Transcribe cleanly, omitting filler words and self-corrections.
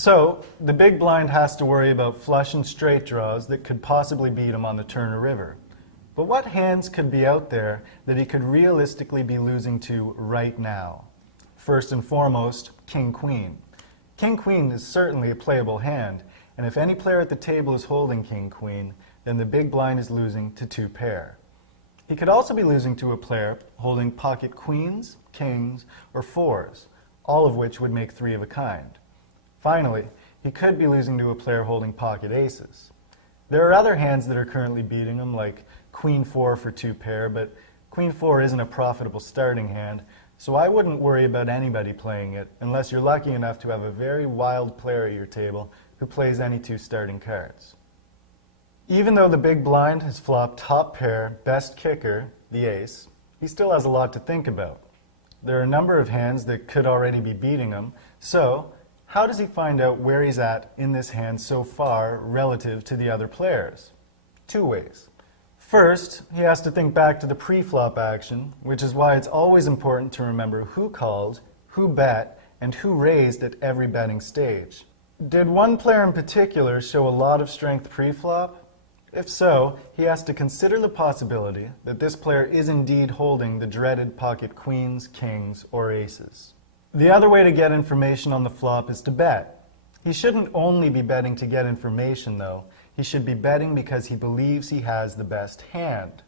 So, the big blind has to worry about flush and straight draws that could possibly beat him on the Turner River. But what hands could be out there that he could realistically be losing to right now? First and foremost, King-Queen. King-Queen is certainly a playable hand, and if any player at the table is holding King-Queen, then the big blind is losing to 2 pair. He could also be losing to a player holding pocket queens, kings, or 4s, all of which would make 3 of a kind. Finally, he could be losing to a player holding pocket aces. There are other hands that are currently beating him, like Queen 4 for 2 pair, but Queen 4 isn't a profitable starting hand, so I wouldn't worry about anybody playing it unless you're lucky enough to have a very wild player at your table who plays any 2 starting cards. Even though the big blind has flopped top pair, best kicker, the ace, he still has a lot to think about. There are a number of hands that could already be beating him, so how does he find out where he's at in this hand so far relative to the other players? 2 ways. First, he has to think back to the pre-flop action, which is why it's always important to remember who called, who bet, and who raised at every betting stage. Did one player in particular show a lot of strength pre-flop? If so, he has to consider the possibility that this player is indeed holding the dreaded pocket queens, kings, or aces. The other way to get information on the flop is to bet. He shouldn't only be betting to get information, though. He should be betting because he believes he has the best hand.